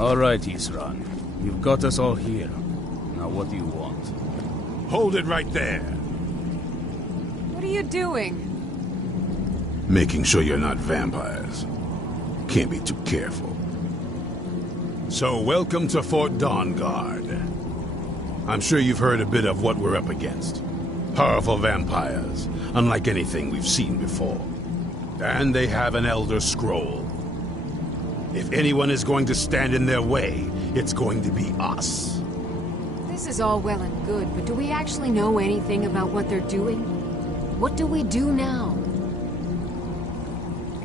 All right, Isran. You've got us all here. Now what do you want? Hold it right there. What are you doing? Making sure you're not vampires. Can't be too careful. So, welcome to Fort Dawnguard. I'm sure you've heard a bit of what we're up against. Powerful vampires, unlike anything we've seen before. And they have an Elder Scroll. If anyone is going to stand in their way, it's going to be us. This is all well and good, but do we actually know anything about what they're doing? What do we do now?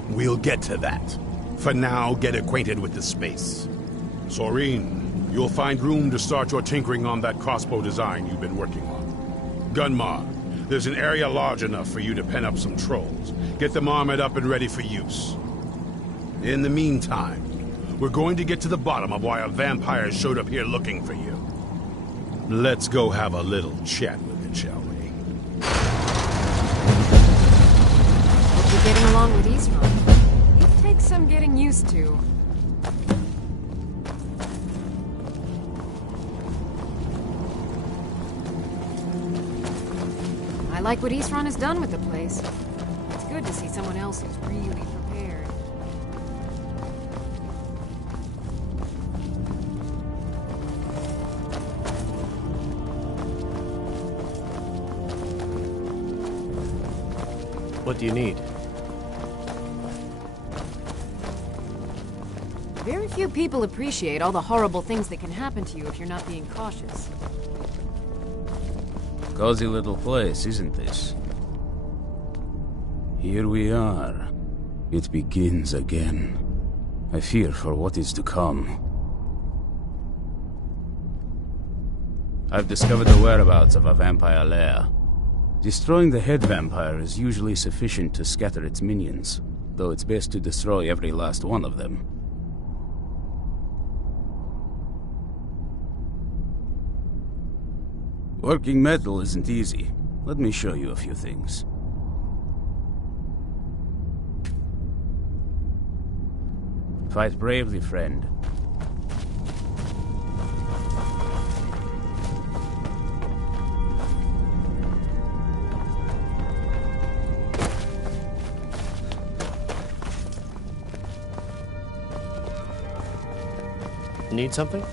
We'll get to that. For now, get acquainted with the space. Soreen, you'll find room to start your tinkering on that crossbow design you've been working on. Gunmar, there's an area large enough for you to pen up some trolls. Get them armored up and ready for use. In the meantime, we're going to get to the bottom of why a vampire showed up here looking for you. Let's go have a little chat with it, shall we? Hope you're getting along with Isran. It takes some getting used to. I like what Isran has done with the place. It's good to see someone else who's really prepared. What do you need? Very few people appreciate all the horrible things that can happen to you if you're not being cautious. Cozy little place, isn't this? Here we are. It begins again. I fear for what is to come. I've discovered the whereabouts of a vampire lair. Destroying the head vampire is usually sufficient to scatter its minions, though it's best to destroy every last one of them. Working metal isn't easy. Let me show you a few things. Fight bravely, friend. Need something?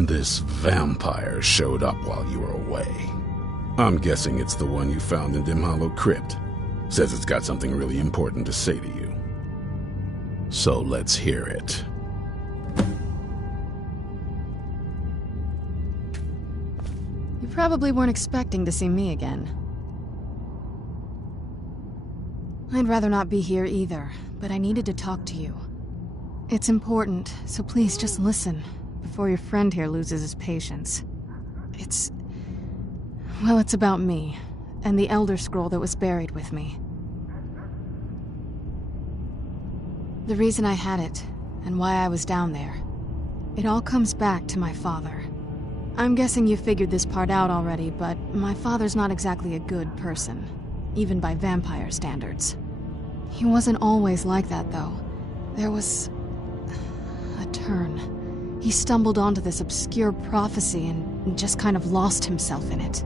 This vampire showed up while you were away. I'm guessing it's the one you found in Dim Hollow Crypt. Says it's got something really important to say to you. So let's hear it. You probably weren't expecting to see me again. I'd rather not be here either, but I needed to talk to you. It's important, so please just listen, before your friend here loses his patience. Well, it's about me, and the Elder Scroll that was buried with me. The reason I had it, and why I was down there. It all comes back to my father. I'm guessing you figured this part out already, but my father's not exactly a good person, even by vampire standards. He wasn't always like that, though. There was a turn. He stumbled onto this obscure prophecy and just kind of lost himself in it.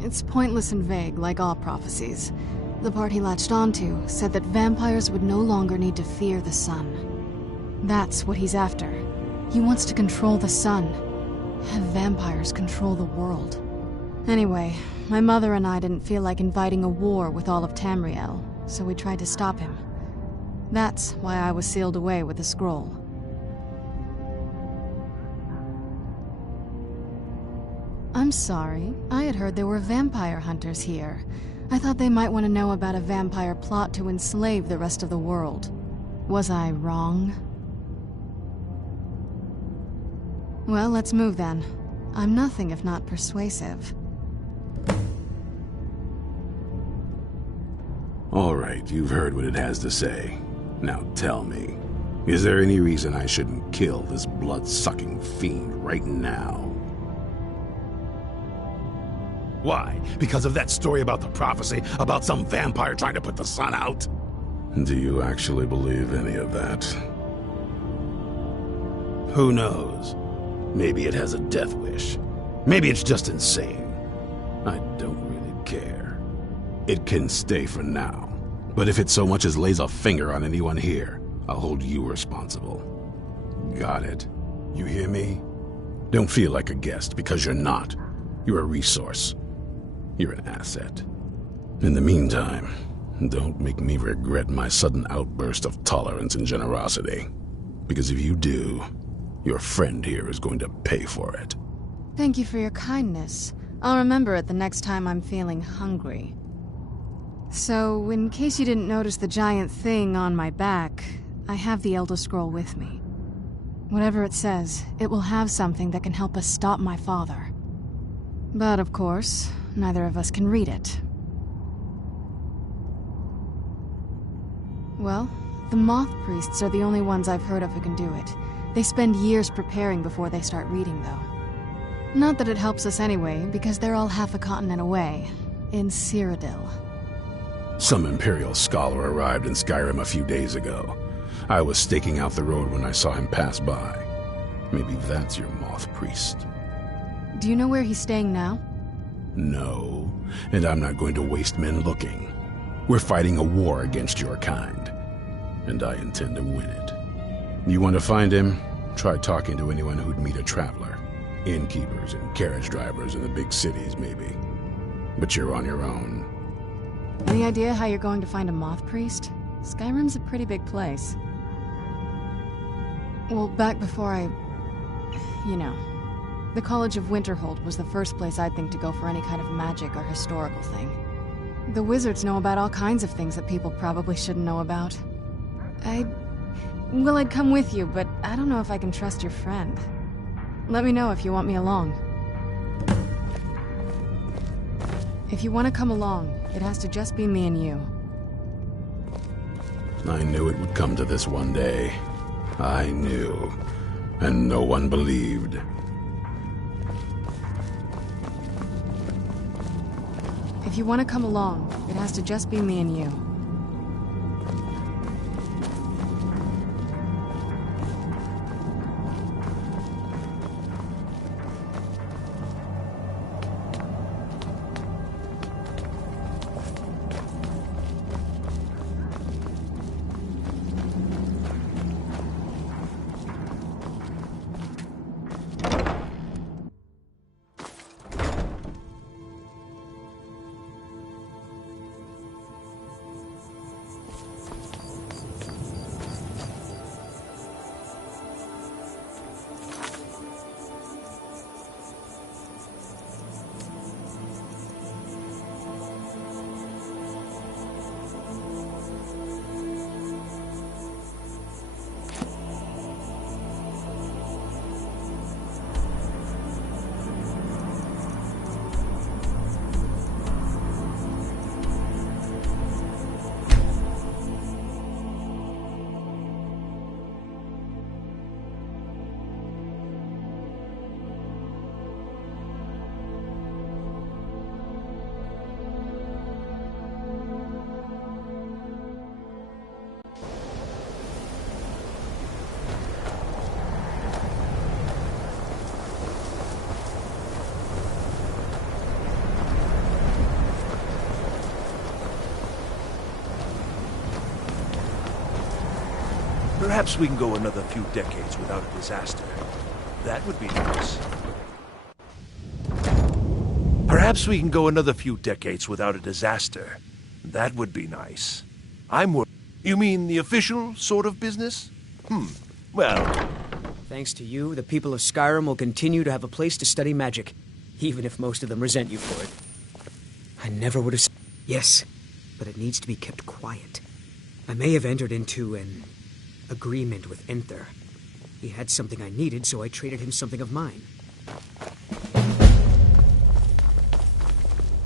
It's pointless and vague, like all prophecies. The part he latched onto said that vampires would no longer need to fear the sun. That's what he's after. He wants to control the sun. Have vampires control the world. Anyway, my mother and I didn't feel like inviting a war with all of Tamriel, so we tried to stop him. That's why I was sealed away with the scroll. I'm sorry. I had heard there were vampire hunters here. I thought they might want to know about a vampire plot to enslave the rest of the world. Was I wrong? Well, let's move then. I'm nothing if not persuasive. All right, you've heard what it has to say. Now tell me, is there any reason I shouldn't kill this blood-sucking fiend right now? Why? Because of that story about the prophecy, about some vampire trying to put the sun out? Do you actually believe any of that? Who knows? Maybe it has a death wish. Maybe it's just insane. I don't really care. It can stay for now. But if it so much as lays a finger on anyone here, I'll hold you responsible. Got it? You hear me? Don't feel like a guest, because you're not. You're a resource. You're an asset. In the meantime, don't make me regret my sudden outburst of tolerance and generosity. Because if you do, your friend here is going to pay for it. Thank you for your kindness. I'll remember it the next time I'm feeling hungry. So, in case you didn't notice the giant thing on my back, I have the Elder Scroll with me. Whatever it says, it will have something that can help us stop my father. But of course, neither of us can read it. Well, the Moth Priests are the only ones I've heard of who can do it. They spend years preparing before they start reading, though. Not that it helps us anyway, because they're all half a continent away, in Cyrodiil. Some Imperial scholar arrived in Skyrim a few days ago. I was staking out the road when I saw him pass by. Maybe that's your Moth Priest. Do you know where he's staying now? No, and I'm not going to waste men looking. We're fighting a war against your kind, and I intend to win it. You want to find him? Try talking to anyone who'd meet a traveler. Innkeepers and carriage drivers in the big cities, maybe. But you're on your own. Any idea how you're going to find a Moth Priest? Skyrim's a pretty big place. Well, back before you know. The College of Winterhold was the first place I'd think to go for any kind of magic or historical thing. The wizards know about all kinds of things that people probably shouldn't know about. I'd come with you, but I don't know if I can trust your friend. Let me know if you want me along. If you want to come along, it has to just be me and you. I knew it would come to this one day. I knew. And no one believed. If you want to come along, it has to just be me and you. Perhaps we can go another few decades without a disaster. That would be nice. Perhaps we can go another few decades without a disaster. That would be nice. You mean the official sort of business? Well... Thanks to you, the people of Skyrim will continue to have a place to study magic, even if most of them resent you for it. I never would have... Yes, but it needs to be kept quiet. I may have entered into an agreement with Enther. He had something I needed, so I traded him something of mine.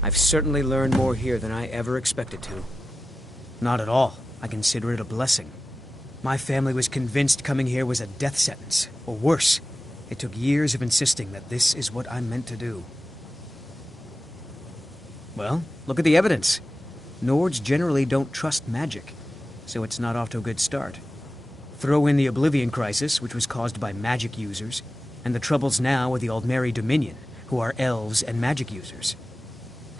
I've certainly learned more here than I ever expected to. Not at all. I consider it a blessing. My family was convinced coming here was a death sentence, or worse. It took years of insisting that this is what I'm meant to do. Well, look at the evidence. Nords generally don't trust magic, so it's not off to a good start. Throw in the Oblivion Crisis, which was caused by magic users, and the troubles now with the Aldmeri Dominion, who are elves and magic users.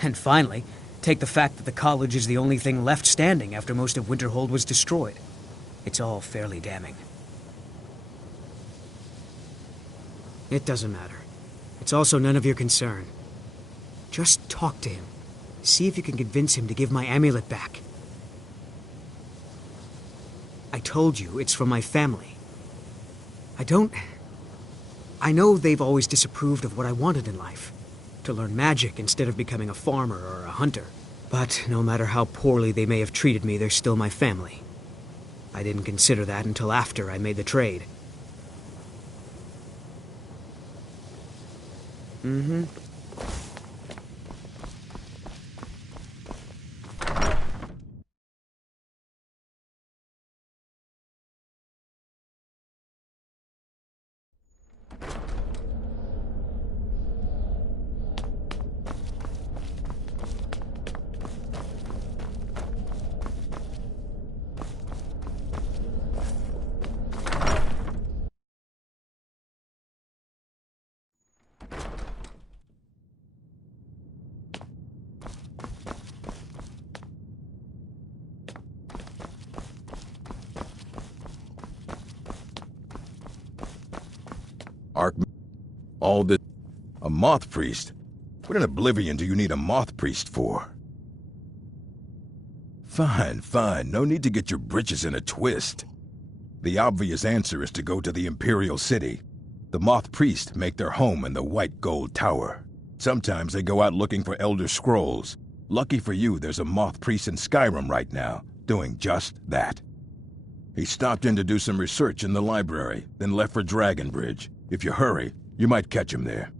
And finally, take the fact that the college is the only thing left standing after most of Winterhold was destroyed. It's all fairly damning. It doesn't matter. It's also none of your concern. Just talk to him. See if you can convince him to give my amulet back. I told you, it's from my family. I know they've always disapproved of what I wanted in life. To learn magic instead of becoming a farmer or a hunter. But no matter how poorly they may have treated me, they're still my family. I didn't consider that until after I made the trade. Mm-hmm. All this... A moth priest? What in Oblivion do you need a moth priest for? Fine, fine. No need to get your britches in a twist. The obvious answer is to go to the Imperial City. The moth priests make their home in the White Gold Tower. Sometimes they go out looking for Elder Scrolls. Lucky for you, there's a moth priest in Skyrim right now, doing just that. He stopped in to do some research in the library, then left for Dragonbridge. If you hurry, you might catch him there.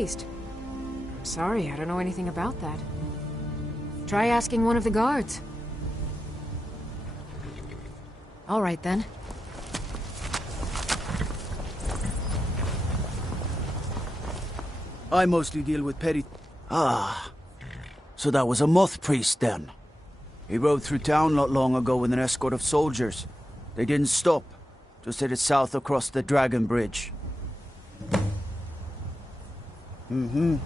priest? I'm sorry, I don't know anything about that. Try asking one of the guards. All right, then. I mostly deal with petty... Ah, so that was a moth priest then. He rode through town not long ago with an escort of soldiers. They didn't stop, just headed south across the Dragon Bridge. Mm-hmm.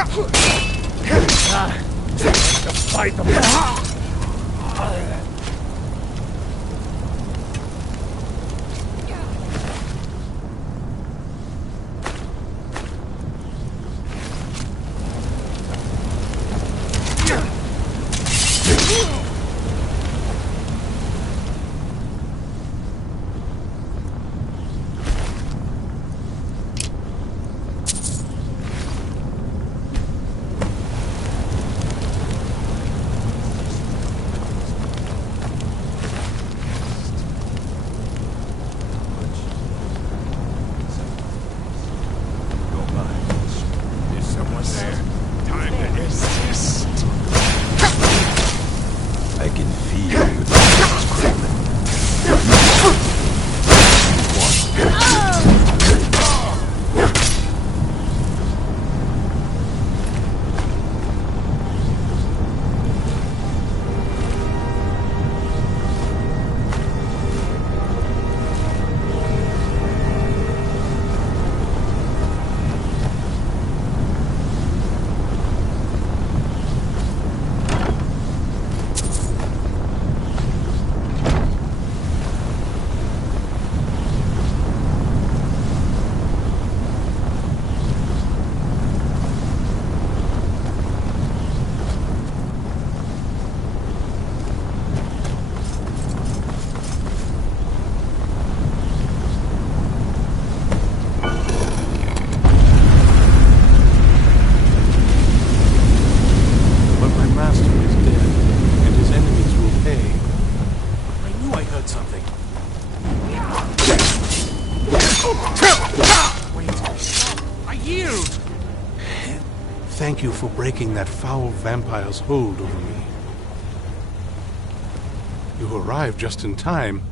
To fight them. I can feel your thoughts crumbling. Thank you for breaking that foul vampire's hold over me. You arrived just in time.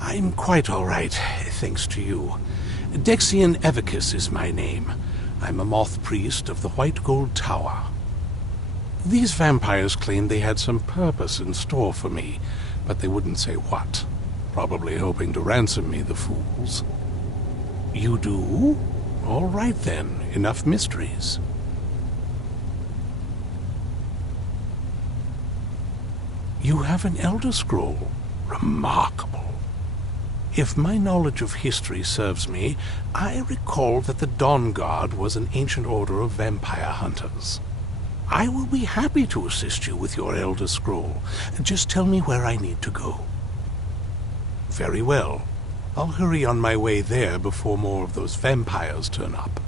I'm quite all right, thanks to you. Dexian Evicus is my name. I'm a moth priest of the White Gold Tower. These vampires claimed they had some purpose in store for me, but they wouldn't say what. Probably hoping to ransom me, the fools. You do? All right then, enough mysteries. You have an Elder Scroll. Remarkable. If my knowledge of history serves me, I recall that the Dawn Guard was an ancient order of vampire hunters. I will be happy to assist you with your Elder Scroll. Just tell me where I need to go. Very well. I'll hurry on my way there before more of those vampires turn up.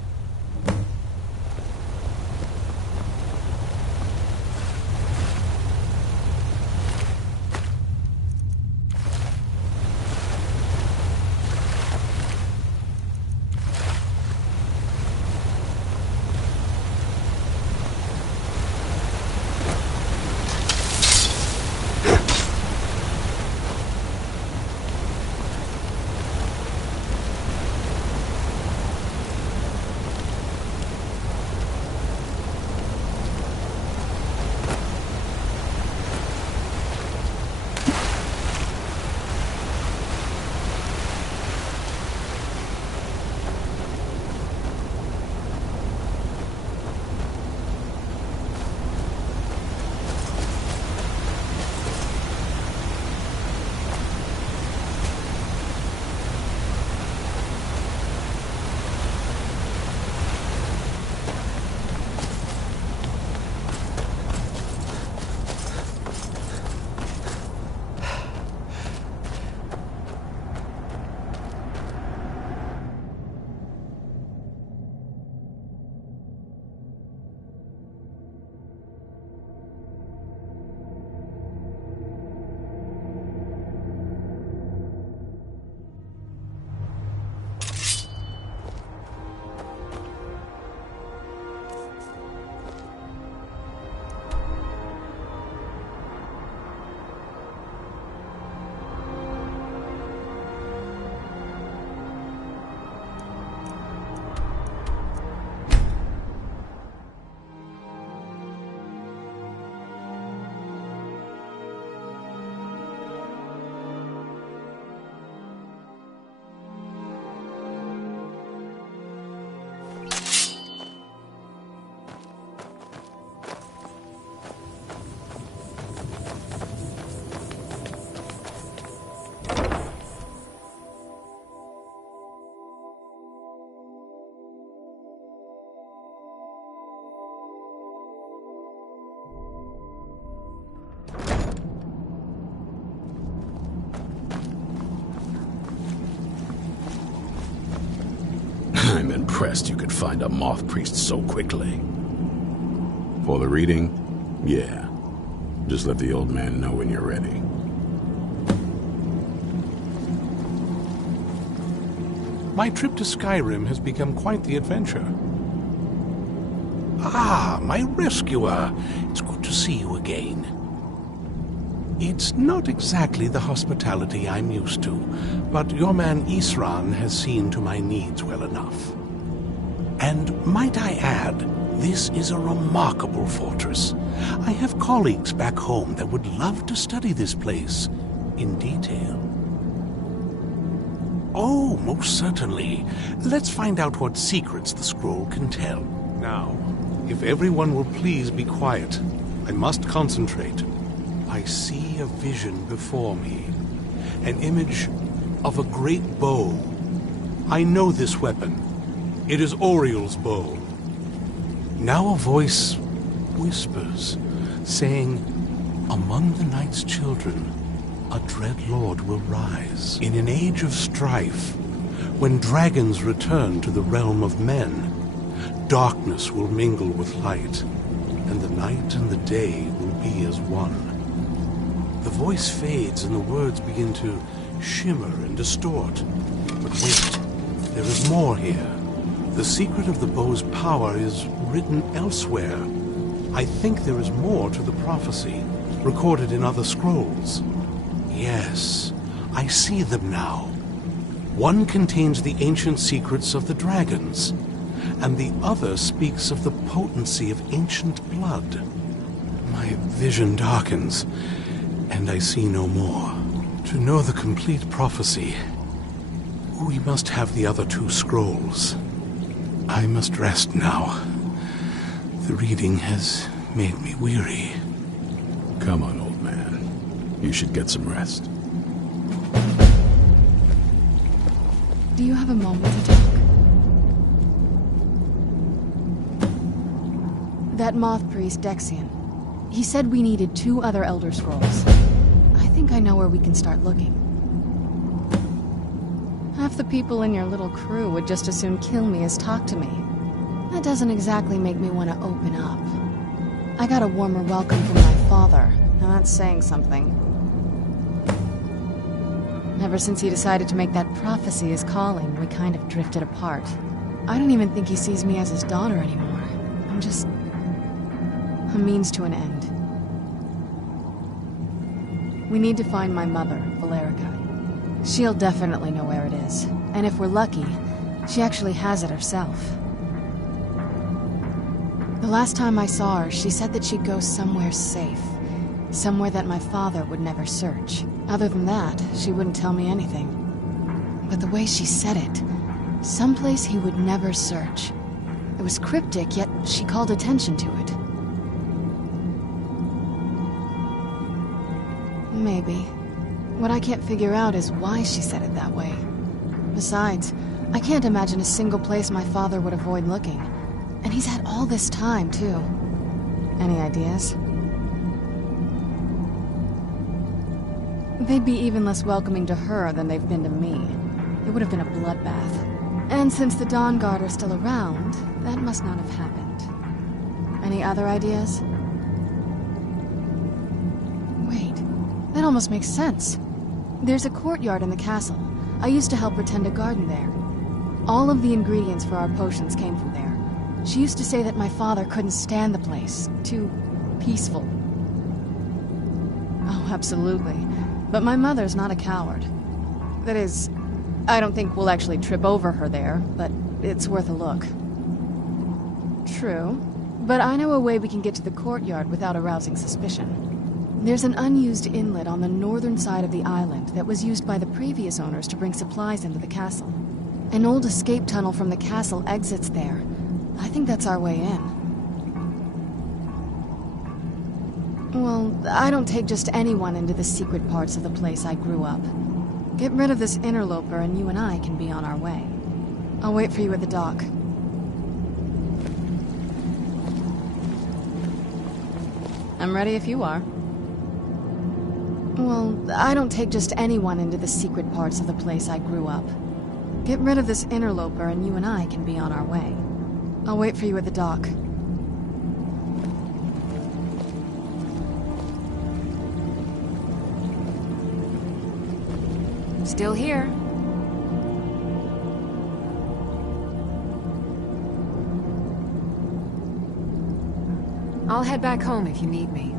I'm impressed you could find a moth priest so quickly. For the reading? Yeah. Just let the old man know when you're ready. My trip to Skyrim has become quite the adventure. Ah, my rescuer. It's good to see you again. It's not exactly the hospitality I'm used to, but your man Isran has seen to my needs well enough. And might I add, this is a remarkable fortress. I have colleagues back home that would love to study this place in detail. Oh, most certainly. Let's find out what secrets the scroll can tell. Now, if everyone will please be quiet, I must concentrate. I see a vision before me, an image of a great bow. I know this weapon. It is Oriel's bow. Now a voice whispers, saying, "Among the night's children, a dread lord will rise. In an age of strife, when dragons return to the realm of men, darkness will mingle with light, and the night and the day will be as one." The voice fades and the words begin to shimmer and distort. But wait, there is more here. The secret of the bow's power is written elsewhere. I think there is more to the prophecy, recorded in other scrolls. Yes, I see them now. One contains the ancient secrets of the dragons, and the other speaks of the potency of ancient blood. My vision darkens, and I see no more. To know the complete prophecy, we must have the other two scrolls. I must rest now. The reading has made me weary. Come on, old man. You should get some rest. Do you have a moment to talk? That moth priest, Dexian. He said we needed 2 other Elder Scrolls. I think I know where we can start looking. Half the people in your little crew would just as soon kill me as talk to me. That doesn't exactly make me want to open up. I got a warmer welcome from my father, and that's saying something. Ever since he decided to make that prophecy his calling, we kind of drifted apart. I don't even think he sees me as his daughter anymore. I'm just a means to an end. We need to find my mother, Valerica. She'll definitely know where it is, and if we're lucky, she actually has it herself. The last time I saw her, she said that she'd go somewhere safe. Somewhere that my father would never search. Other than that, she wouldn't tell me anything. But the way she said it, someplace he would never search. It was cryptic, yet she called attention to it. Maybe. What I can't figure out is why she said it that way. Besides, I can't imagine a single place my father would avoid looking. And he's had all this time, too. Any ideas? They'd be even less welcoming to her than they've been to me. It would have been a bloodbath. And since the Dawn Guard are still around, that must not have happened. Any other ideas? Wait, that almost makes sense. There's a courtyard in the castle. I used to help her tend a garden there. All of the ingredients for our potions came from there. She used to say that my father couldn't stand the place. Too peaceful. Oh, absolutely. But my mother's not a coward. That is, I don't think we'll actually trip over her there, but it's worth a look. True. But I know a way we can get to the courtyard without arousing suspicion. There's an unused inlet on the northern side of the island that was used by the previous owners to bring supplies into the castle. An old escape tunnel from the castle exits there. I think that's our way in. Well, I don't take just anyone into the secret parts of the place I grew up. Get rid of this interloper and you and I can be on our way. I'll wait for you at the dock. I'm ready if you are. Well, I don't take just anyone into the secret parts of the place I grew up. Get rid of this interloper and you and I can be on our way. I'll wait for you at the dock. Still here. I'll head back home if you need me.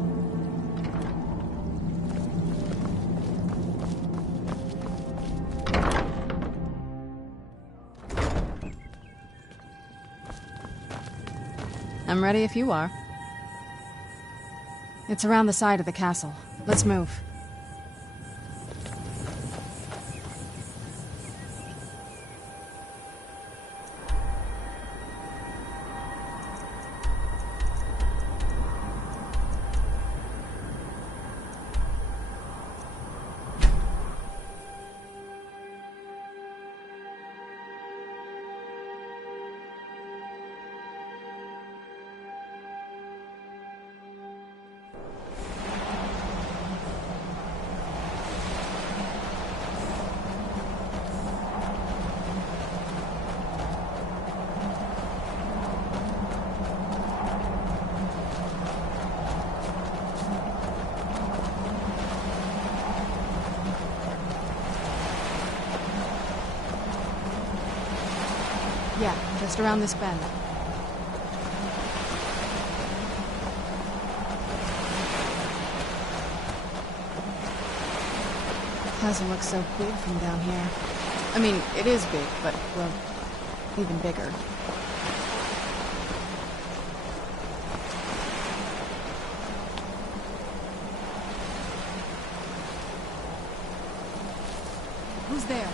I'm ready if you are. It's around the side of the castle. Let's move. Yeah, just around this bend. Castle looks so big from down here. I mean, it is big, but, well, even bigger. Who's there?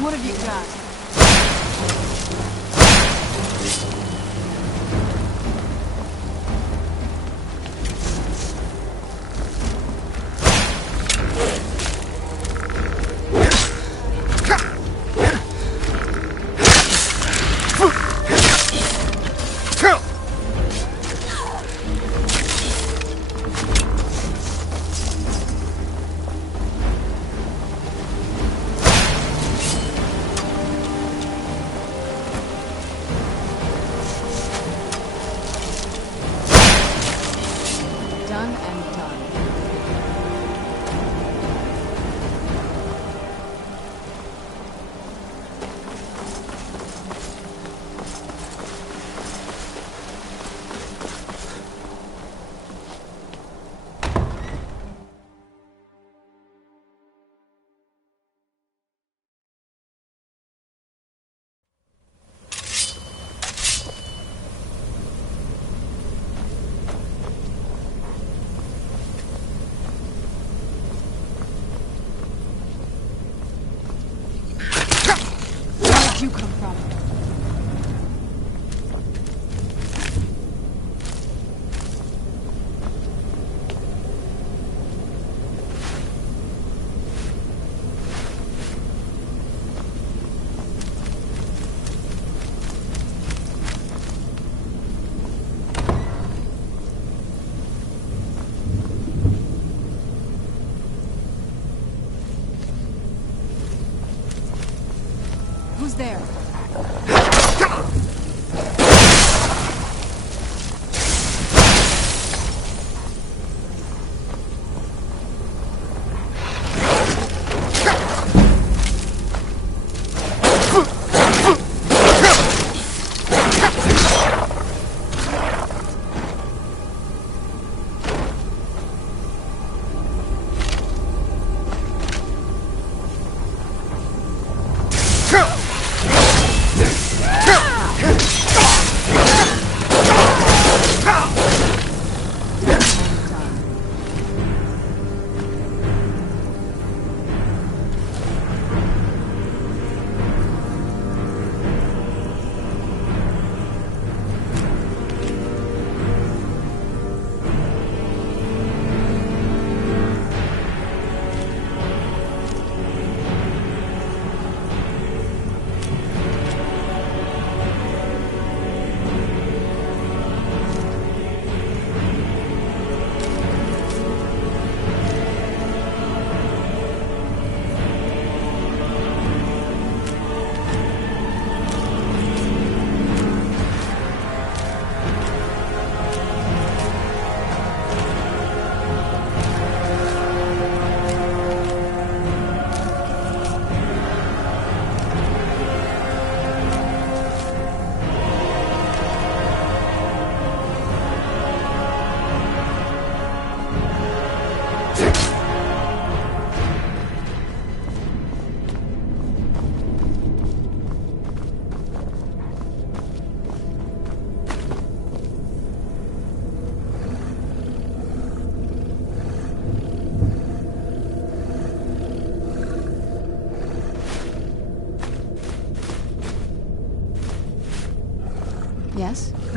What have you got? Done and done. Where did you come from? Who's there?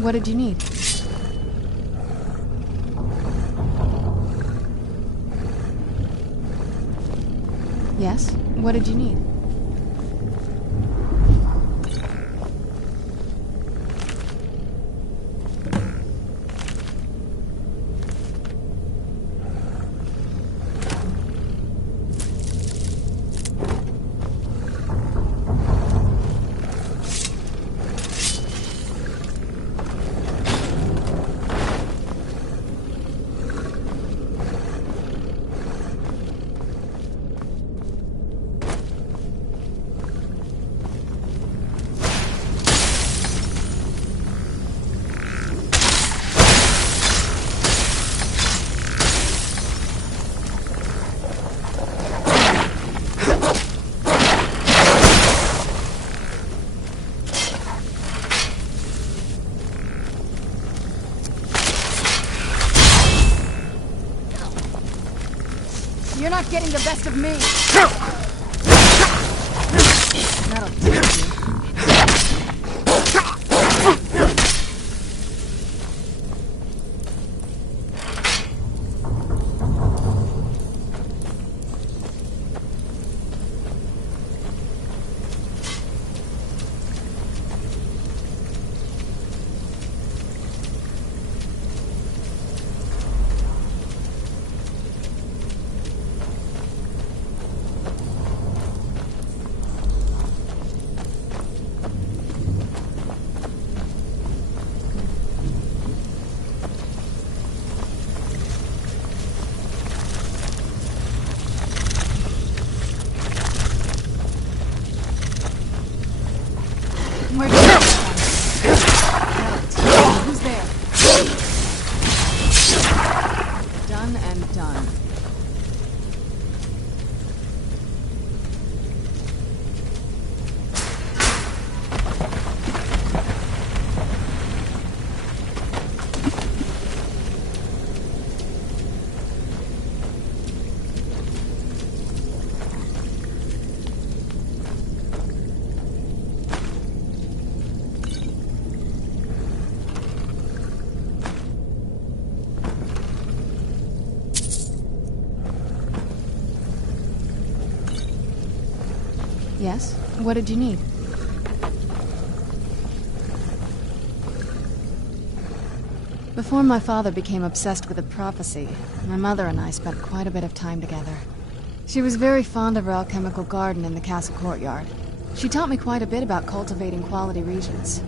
What did you need? Yes? What did you need? You're not getting the best of me. That'll teach you. Where'd you come from? Who's there? Done and done. Yes? What did you need? Before my father became obsessed with a prophecy, my mother and I spent quite a bit of time together. She was very fond of our alchemical garden in the castle courtyard. She taught me quite a bit about cultivating quality regions.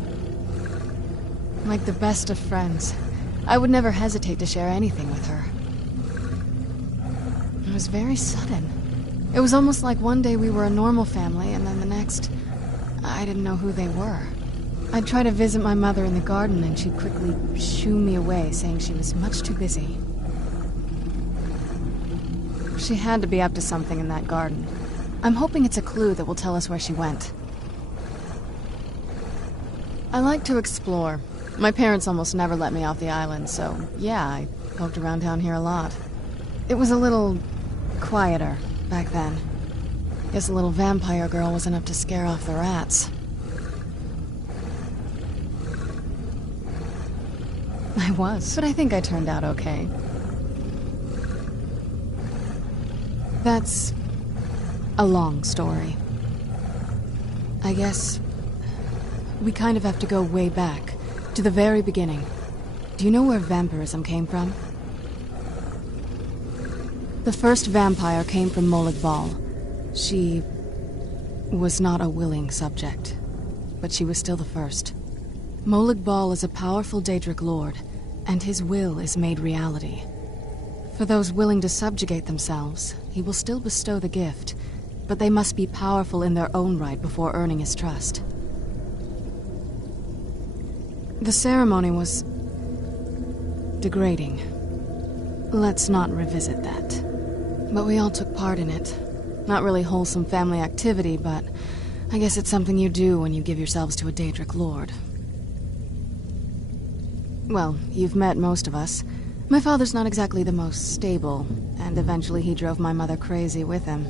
Like the best of friends, I would never hesitate to share anything with her. It was very sudden. It was almost like one day we were a normal family, and then the next, I didn't know who they were. I'd try to visit my mother in the garden, and she'd quickly shoo me away, saying she was much too busy. She had to be up to something in that garden. I'm hoping it's a clue that will tell us where she went. I like to explore. My parents almost never let me off the island, so yeah, I poked around down here a lot. It was a little quieter back then. Guess a little vampire girl was enough to scare off the rats. I was, but I think I turned out okay. That's a long story. I guess we kind of have to go way back, to the very beginning. Do you know where vampirism came from? The first vampire came from Molag Bal. She was not a willing subject, but she was still the first. Molag Bal is a powerful Daedric lord, and his will is made reality. For those willing to subjugate themselves, he will still bestow the gift, but they must be powerful in their own right before earning his trust. The ceremony was degrading. Let's not revisit that. But we all took part in it. Not really wholesome family activity, but I guess it's something you do when you give yourselves to a Daedric lord. Well, you've met most of us. My father's not exactly the most stable, and eventually he drove my mother crazy with him.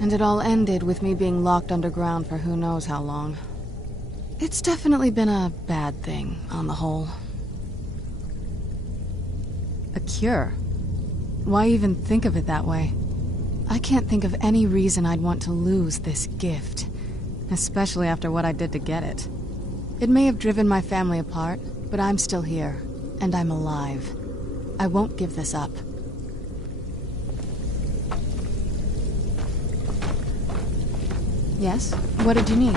And it all ended with me being locked underground for who knows how long. It's definitely been a bad thing, on the whole. A cure? Why even think of it that way? I can't think of any reason I'd want to lose this gift. Especially after what I did to get it. It may have driven my family apart, but I'm still here. And I'm alive. I won't give this up. Yes? What did you need?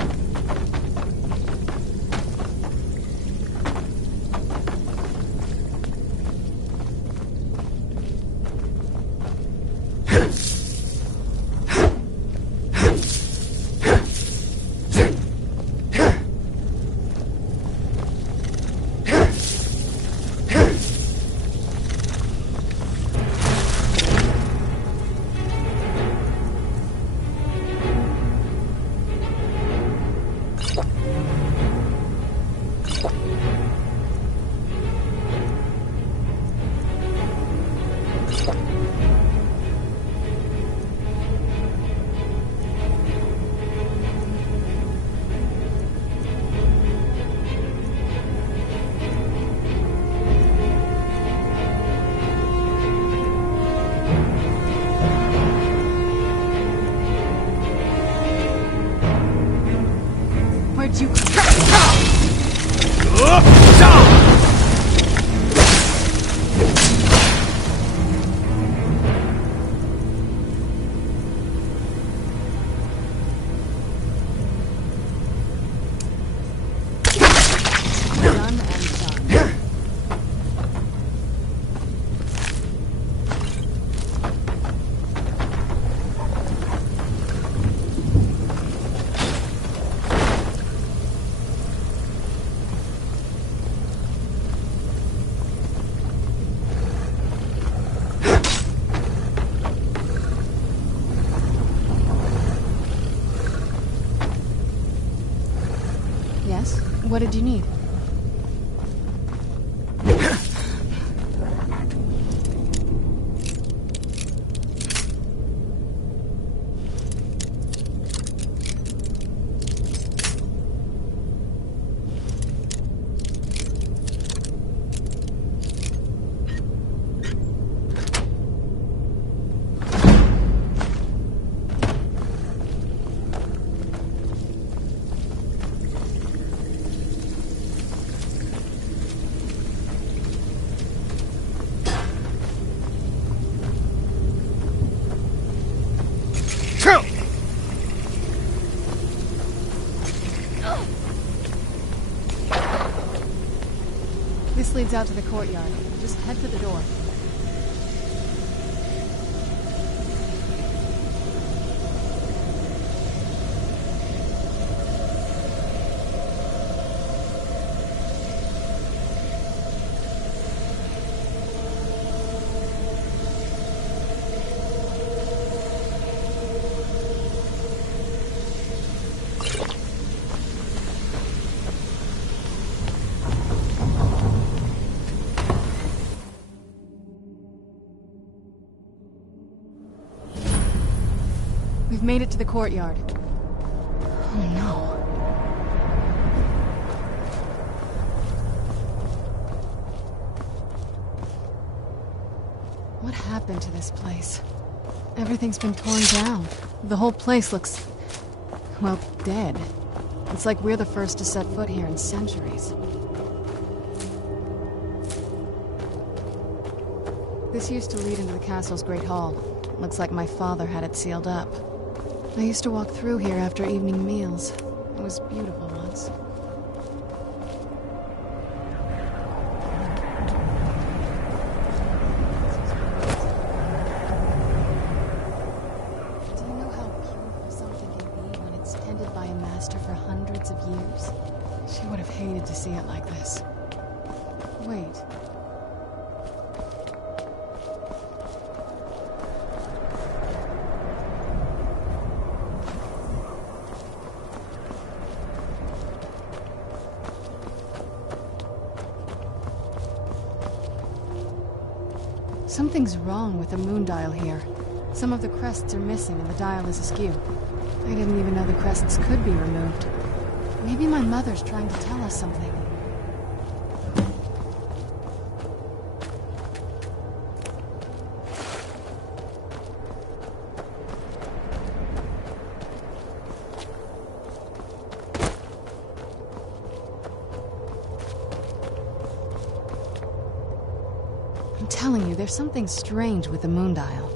Where'd you Yes? What did you need? This leads out to the courtyard. Just head for the door. We've made it to the courtyard. Oh no. What happened to this place? Everything's been torn down. The whole place looks, well, dead. It's like we're the first to set foot here in centuries. This used to lead into the castle's great hall. Looks like my father had it sealed up. I used to walk through here after evening meals. It was beautiful once. Do you know how beautiful something can be when it's tended by a master for hundreds of years? She would have hated to see it like this. Wait. Something's wrong with the moon dial here. Some of the crests are missing and the dial is askew. I didn't even know the crests could be removed. Maybe my mother's trying to tell us something. I'm telling you, there's something strange with the moon dial.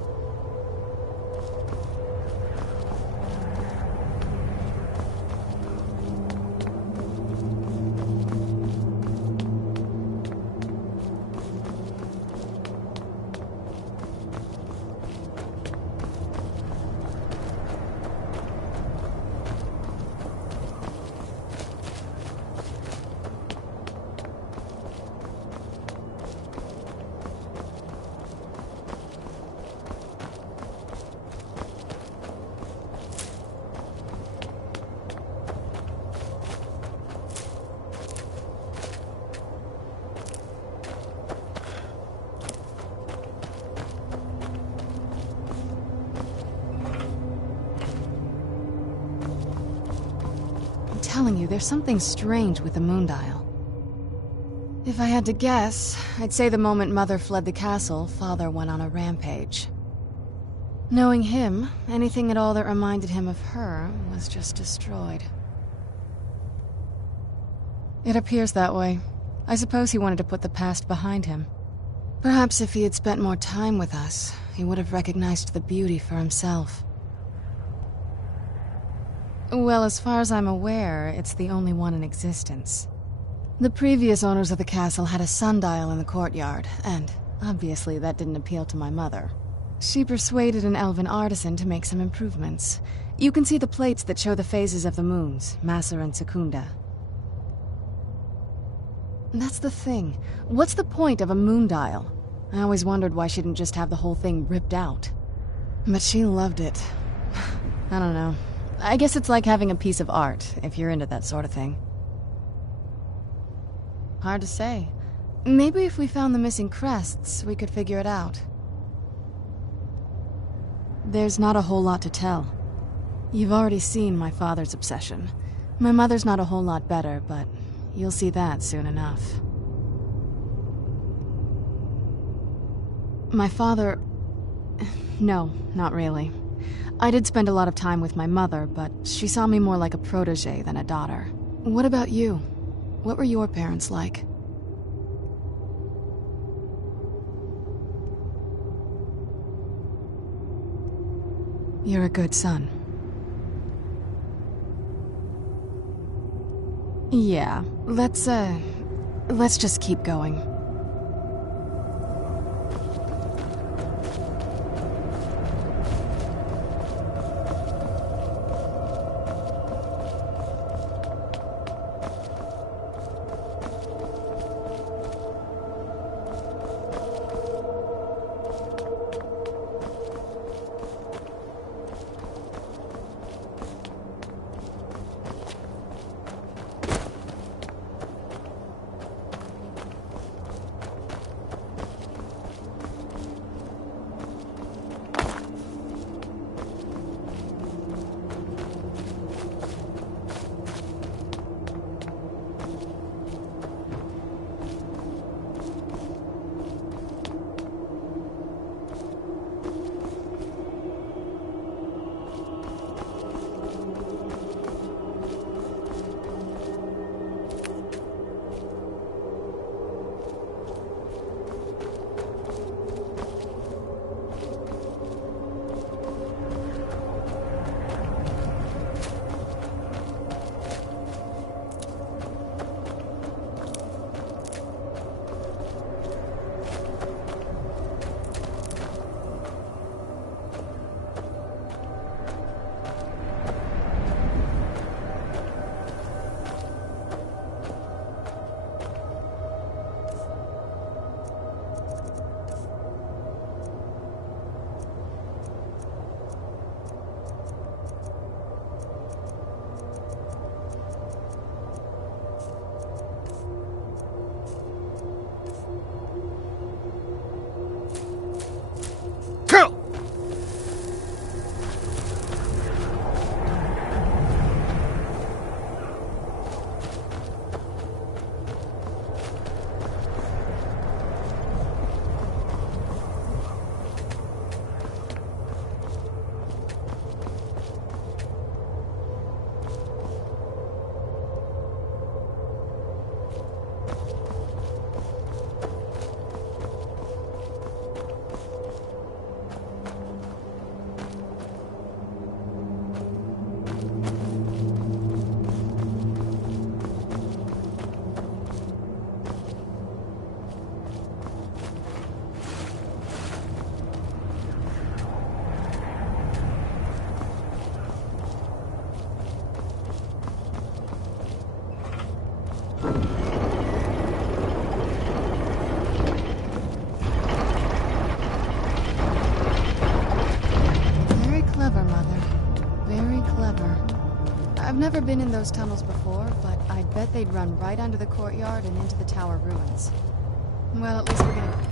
I'm telling you, there's something strange with the moon dial. If I had to guess, I'd say the moment Mother fled the castle, Father went on a rampage. Knowing him, anything at all that reminded him of her was just destroyed. It appears that way. I suppose he wanted to put the past behind him. Perhaps if he had spent more time with us, he would have recognized the beauty for himself. Well, as far as I'm aware, it's the only one in existence. The previous owners of the castle had a sundial in the courtyard, and obviously that didn't appeal to my mother. She persuaded an elven artisan to make some improvements. You can see the plates that show the phases of the moons, Maser and Secunda. That's the thing. What's the point of a moon dial? I always wondered why she didn't just have the whole thing ripped out. But she loved it. I don't know. I guess it's like having a piece of art, if you're into that sort of thing. Hard to say. Maybe if we found the missing crests, we could figure it out. There's not a whole lot to tell. You've already seen my father's obsession. My mother's not a whole lot better, but you'll see that soon enough. My father... No, not really. I did spend a lot of time with my mother, but she saw me more like a protege than a daughter. What about you? What were your parents like? You're a good son. Yeah, let's just keep going. never been in those tunnels before, but I bet they'd run right under the courtyard and into the tower ruins. Well, at least we're gonna...